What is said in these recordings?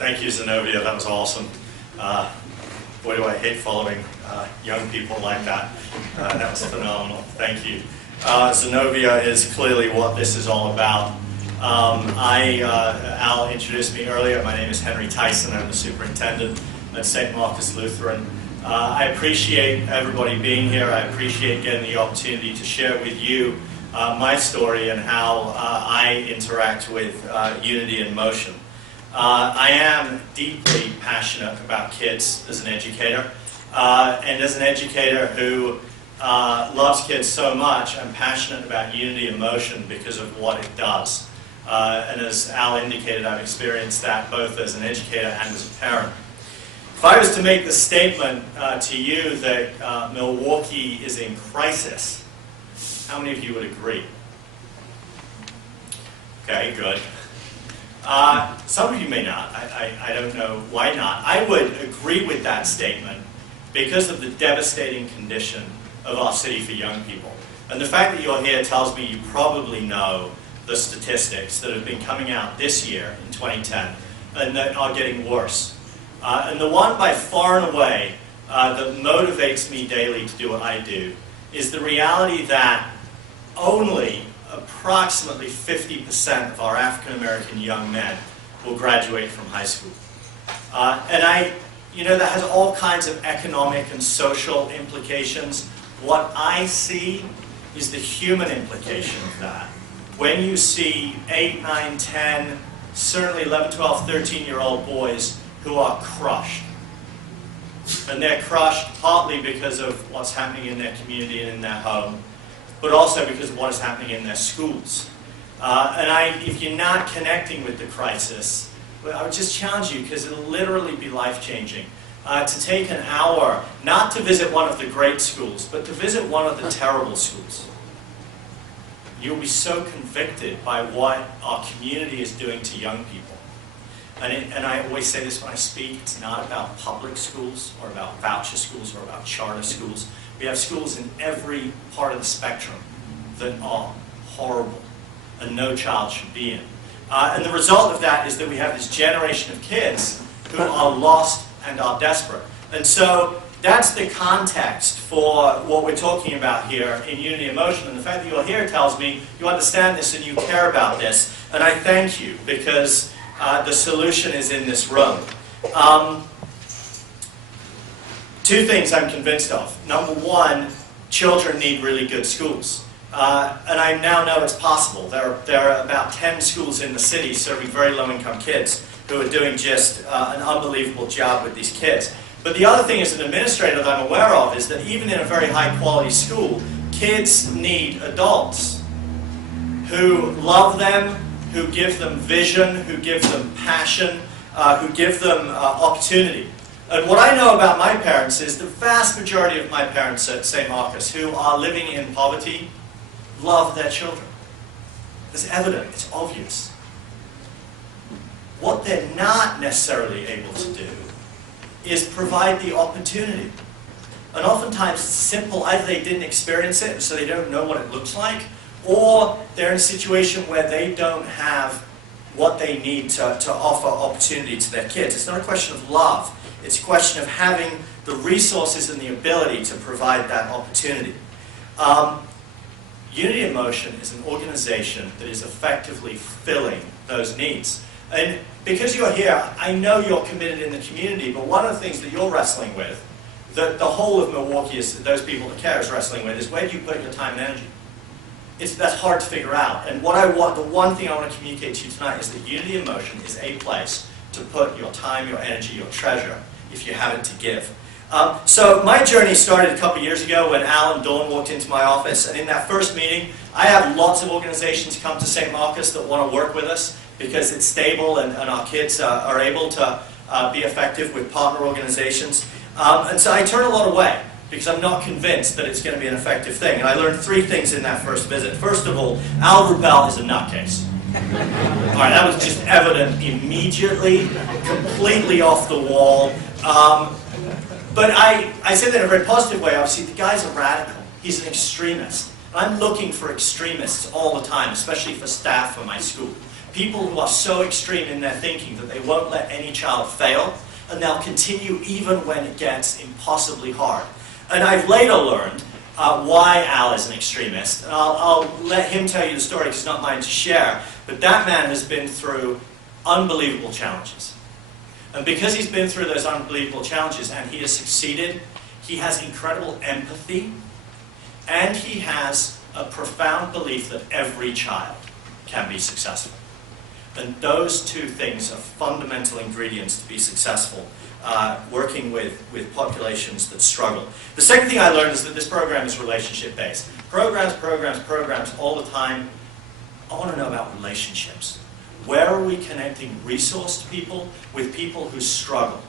Thank you, Zenobia. That was awesome. Boy, do I hate following young people like that. That was phenomenal. Thank you. Zenobia is clearly what this is all about. Al introduced me earlier. My name is Henry Tyson. I'm the superintendent at St. Marcus Lutheran. I appreciate everybody being here. I appreciate getting the opportunity to share with you my story and how I interact with Unity in Motion. I am deeply passionate about kids as an educator, and as an educator who loves kids so much, I'm passionate about Unity in Motion because of what it does. And as Al indicated, I've experienced that both as an educator and as a parent. If I was to make the statement to you that Milwaukee is in crisis, how many of you would agree? Okay, good. Some of you may not. I don't know why not. I would agree with that statement because of the devastating condition of our city for young people. And the fact that you're here tells me you probably know the statistics that have been coming out this year in 2010 and that are getting worse. And the one by far and away that motivates me daily to do what I do is the reality that only approximately 50% of our African American young men will graduate from high school. And that has all kinds of economic and social implications. What I see is the human implication of that. When you see 8, 9, 10, certainly 11, 12, 13-year-old boys who are crushed. And they're crushed partly because of what's happening in their community and in their home, but also because of what is happening in their schools. If you're not connecting with the crisis, I would just challenge you, because it'll literally be life-changing, to take an hour, not to visit one of the great schools, but to visit one of the terrible schools. You'll be so convicted by what our community is doing to young people. And I always say this when I speak, it's not about public schools or about voucher schools or about charter schools. We have schools in every part of the spectrum that are horrible and no child should be in. And the result of that is that we have this generation of kids who are lost and are desperate. And so that's the context for what we're talking about here in Unity in Motion. And the fact that you're here tells me you understand this and you care about this. And I thank you, because the solution is in this room. Two things I'm convinced of. Number one, children need really good schools. And I now know it's possible. There are about 10 schools in the city serving very low-income kids who are doing just an unbelievable job with these kids. But the other thing as an administrator that I'm aware of is that even in a very high-quality school, kids need adults who love them, who give them vision, who give them passion, who give them opportunity. And what I know about my parents is the vast majority of my parents at St. Marcus who are living in poverty love their children. It's evident, it's obvious. What they're not necessarily able to do is provide the opportunity. And oftentimes it's simple, either they didn't experience it, so they don't know what it looks like, or they're in a situation where they don't have what they need to offer opportunity to their kids. It's not a question of love. It's a question of having the resources and the ability to provide that opportunity. Unity in Motion is an organization that is effectively filling those needs. And because you're here, I know you're committed in the community, but one of the things that you're wrestling with, that the whole of Milwaukee, is those people that care, is wrestling with, is where do you put your time and energy? That's hard to figure out. And the one thing I want to communicate to you tonight is that Unity in Motion is a place to put your time, your energy, your treasure, if you have it to give. So my journey started a couple years ago when Al and Dawn walked into my office, and in that first meeting, I have lots of organizations come to St. Marcus that want to work with us because it's stable and our kids are able to be effective with partner organizations. And so I turn a lot away because I'm not convinced that it's going to be an effective thing. And I learned 3 things in that first visit. First of all, Al Rubel is a nutcase. All right, that was just evident immediately, completely off the wall. But I say that in a very positive way. Obviously, the guy's a radical. He's an extremist. I'm looking for extremists all the time, especially for staff for my school. People who are so extreme in their thinking that they won't let any child fail, and they'll continue even when it gets impossibly hard. And I've later learned why Al is an extremist. And I'll let him tell you the story because it's not mine to share. But that man has been through unbelievable challenges. And because he's been through those unbelievable challenges and he has succeeded, he has incredible empathy, and he has a profound belief that every child can be successful. And those two things are fundamental ingredients to be successful, working with populations that struggle. The second thing I learned is that this program is relationship-based. Programs all the time. I want to know about relationships. Where are we connecting resourced people with people who struggle?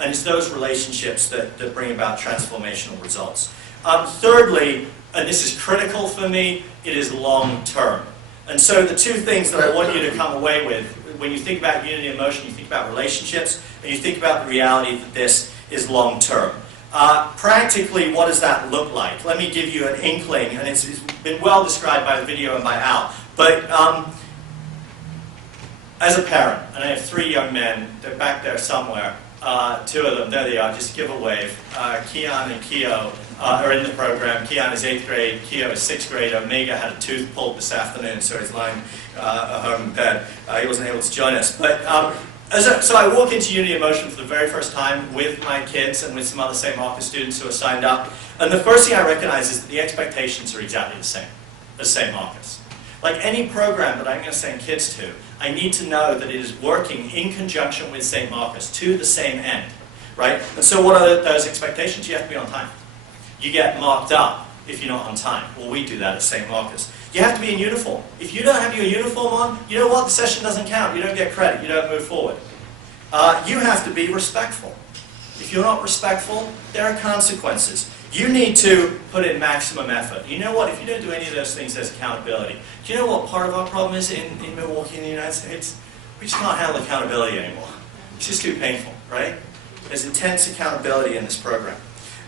And it's those relationships that bring about transformational results. Thirdly, and this is critical for me, it is long-term. And so the two things that I want you to come away with, when you think about unity and motion, you think about relationships, and you think about the reality that this is long-term. Practically, what does that look like? Let me give you an inkling, and it's been well described by the video and by Al. But as a parent, and I have 3 young men, they're back there somewhere, 2 of them, there they are, just give a wave. Keon and Keo are in the program. Keon is 8th grade, Keo is 6th grade. Omega had a tooth pulled this afternoon, so he's lying at home in bed. He wasn't able to join us. But so I walk into Unity in Motion for the very first time with my kids and with some other St. Marcus students who are signed up. And the first thing I recognize is that the expectations are exactly the same as St. Marcus. Like any program that I'm going to send kids to, I need to know that it is working in conjunction with St. Marcus to the same end, right? And so what are those expectations? You have to be on time. You get marked up if you're not on time. Well, we do that at St. Marcus. You have to be in uniform. If you don't have your uniform on, you know what? The session doesn't count. You don't get credit. You don't move forward. You have to be respectful. If you're not respectful, there are consequences. You need to put in maximum effort. You know what? If you don't do any of those things, there's accountability. Do you know what part of our problem is in Milwaukee in the United States? We just can't handle accountability anymore. It's just too painful, right? There's intense accountability in this program.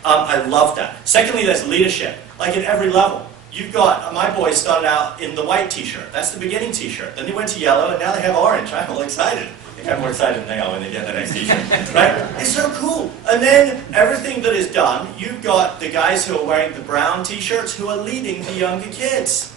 I love that. Secondly, there's leadership, like at every level. You've got, my boys started out in the white t-shirt. That's the beginning t-shirt. Then they went to yellow, and now they have orange. I'm all excited. I'm more excited than they are when they get the next t-shirt, right? It's so cool. And then everything that is done, you've got the guys who are wearing the brown t-shirts who are leading the younger kids.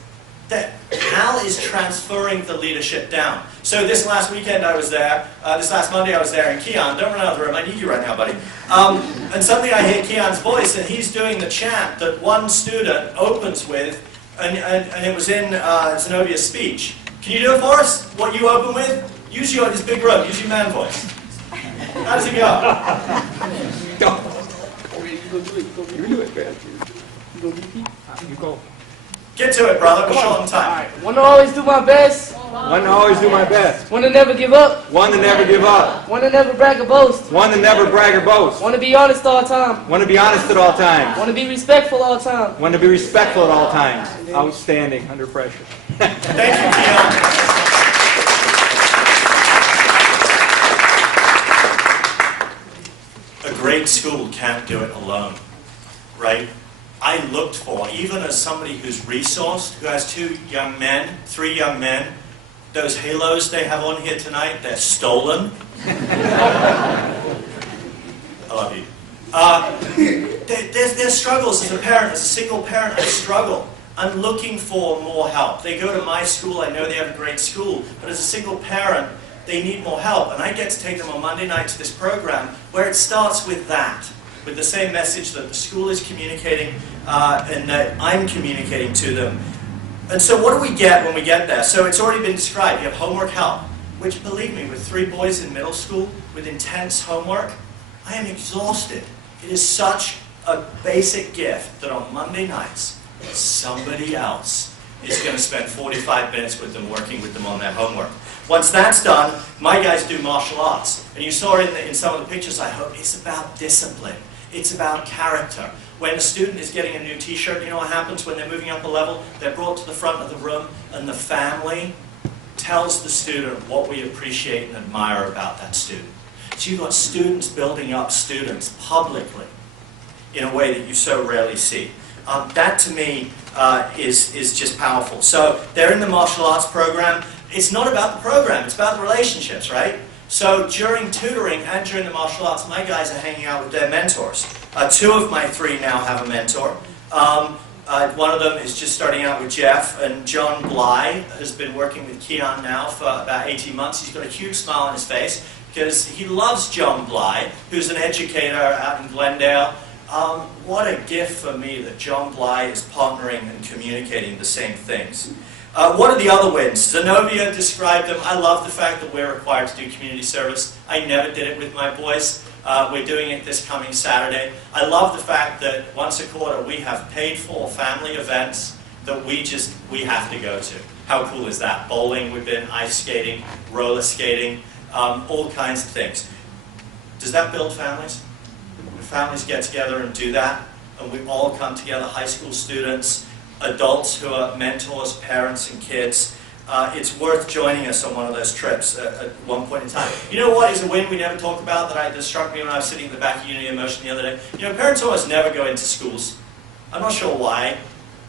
That Al is transferring the leadership down. So this last weekend I was there, this last Monday I was there, and Keon, don't run out of the room, I need you right now, buddy. And suddenly I hear Keon's voice, and he's doing the chant that one student opens with, and it was in Zenobia's speech. Can you do it for us? What you open with? Use this big room, use your man voice. How does it go? You do it, man. You go. Get to it, brother. We're short on time. Want to always do my best. Want to always do my best. Want to never give up. Want to never give up. Want to never brag or boast. Want to never brag or boast. Want to be honest all the time. Want to be honest at all times. Want to be respectful all the time. Want to be respectful at all times. Outstanding under pressure. Thank you, Keon. A great school can't do it alone, right? I looked for, even as somebody who's resourced, who has 3 young men, those halos they have on here tonight, they're stolen. I love you. There's struggles as a parent, as a single parent, I struggle. I'm looking for more help. They go to my school, I know they have a great school, but as a single parent, they need more help. And I get to take them on Monday night to this program where it starts with that, with the same message that the school is communicating and that I'm communicating to them. And so what do we get when we get there? So it's already been described. You have homework help, which, believe me, with 3 boys in middle school with intense homework, I am exhausted. It is such a basic gift that on Monday nights, somebody else is going to spend 45 minutes with them, working with them on their homework. Once that's done, my guys do martial arts. And you saw in some of the pictures, I hope, it's about discipline. It's about character. When a student is getting a new t-shirt, you know what happens when they're moving up a level? They're brought to the front of the room, and the family tells the student what we appreciate and admire about that student. So you've got students building up students publicly in a way that you so rarely see. That, to me, is just powerful. So they're in the martial arts program. it's not about the program, it's about the relationships, right? So during tutoring and during the martial arts, my guys are hanging out with their mentors. 2 of my 3 now have a mentor. One of them is just starting out with Jeff, and John Bly has been working with Keon now for about 18 months. He's got a huge smile on his face because he loves John Bly, who's an educator out in Glendale. What a gift for me that John Bly is partnering and communicating the same things. What are the other wins? Zenobia described them. I love the fact that we're required to do community service. I never did it with my boys. We're doing it this coming Saturday. I love the fact that once a quarter we have paid for family events that we have to go to. How cool is that? Bowling, we've been ice skating, roller skating, all kinds of things. Does that build families? When families get together and do that, and we all come together, high school students, adults who are mentors, parents and kids, it's worth joining us on one of those trips at one point in time. You know what is a win we never talked about that struck me when I was sitting in the back of Unity in Motion the other day? You know, parents almost never go into schools. I'm not sure why,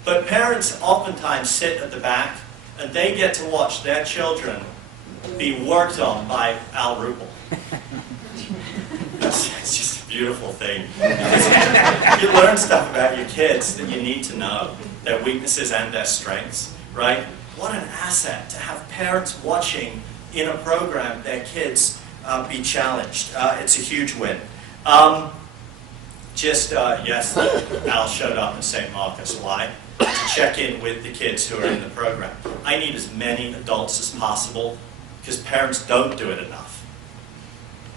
but parents oftentimes sit at the back and they get to watch their children be worked on by Al Rupel. It's just a beautiful thing. You learn stuff about your kids that you need to know, their weaknesses and their strengths, right? What an asset to have parents watching in a program their kids be challenged. It's a huge win. Yes, Al showed up in St. Marcus. Why? To check in with the kids who are in the program. I need as many adults as possible because parents don't do it enough.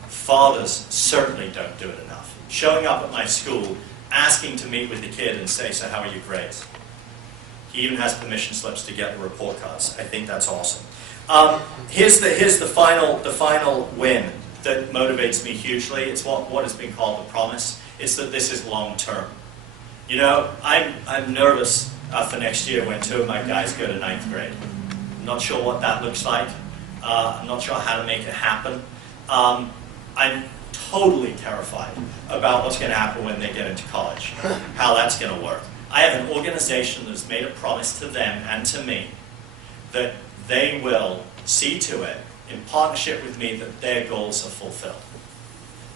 Fathers certainly don't do it enough. Showing up at my school, asking to meet with the kid and say, so how are your grades? He even has permission slips to get the report cards. I think that's awesome. Here's the final win that motivates me hugely. It's what has been called the promise. It's that this is long term. You know, I'm nervous for next year when 2 of my guys go to 9th grade. I'm not sure what that looks like. I'm not sure how to make it happen. I'm totally terrified about what's going to happen when they get into college, how that's going to work. I have an organization that's made a promise to them and to me that they will see to it, in partnership with me, that their goals are fulfilled.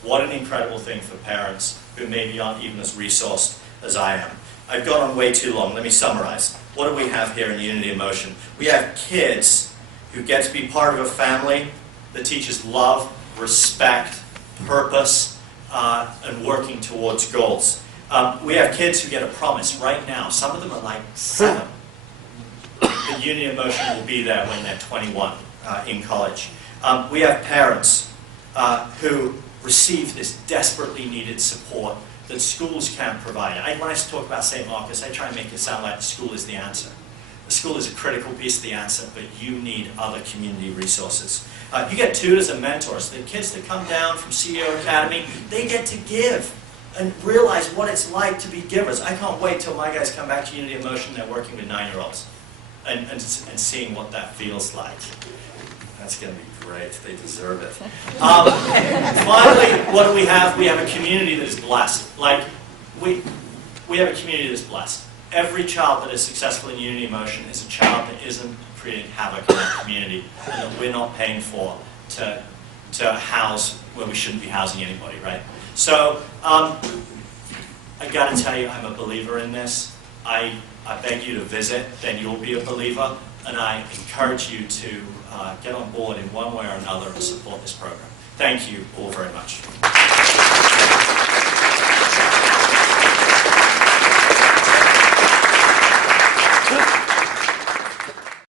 What an incredible thing for parents who maybe aren't even as resourced as I am. I've gone on way too long. Let me summarize. What do we have here in Unity in Motion? We have kids who get to be part of a family that teaches love, respect, purpose, and working towards goals. We have kids who get a promise right now. Some of them are like 7. The Unity in Motion will be there when they're 21 in college. We have parents who receive this desperately needed support that schools can't provide. When I talk about St. Marcus, I try and make it sound like the school is the answer. The school is a critical piece of the answer, but you need other community resources. You get tutors and mentors. The kids that come down from CEO Academy, they get to give and realize what it's like to be givers. I can't wait till my guys come back to Unity in Motion. They're working with 9-year-olds and seeing what that feels like. That's going to be great. They deserve it. Finally, what do we have? We have a community that is blessed. Like, we have a community that is blessed. Every child that is successful in Unity in Motion is a child that isn't creating havoc in our community and that we're not paying for to house where we shouldn't be housing anybody, right? So, I got to tell you, I'm a believer in this. I beg you to visit, then you'll be a believer, and I encourage you to get on board in one way or another and support this program. Thank you all very much.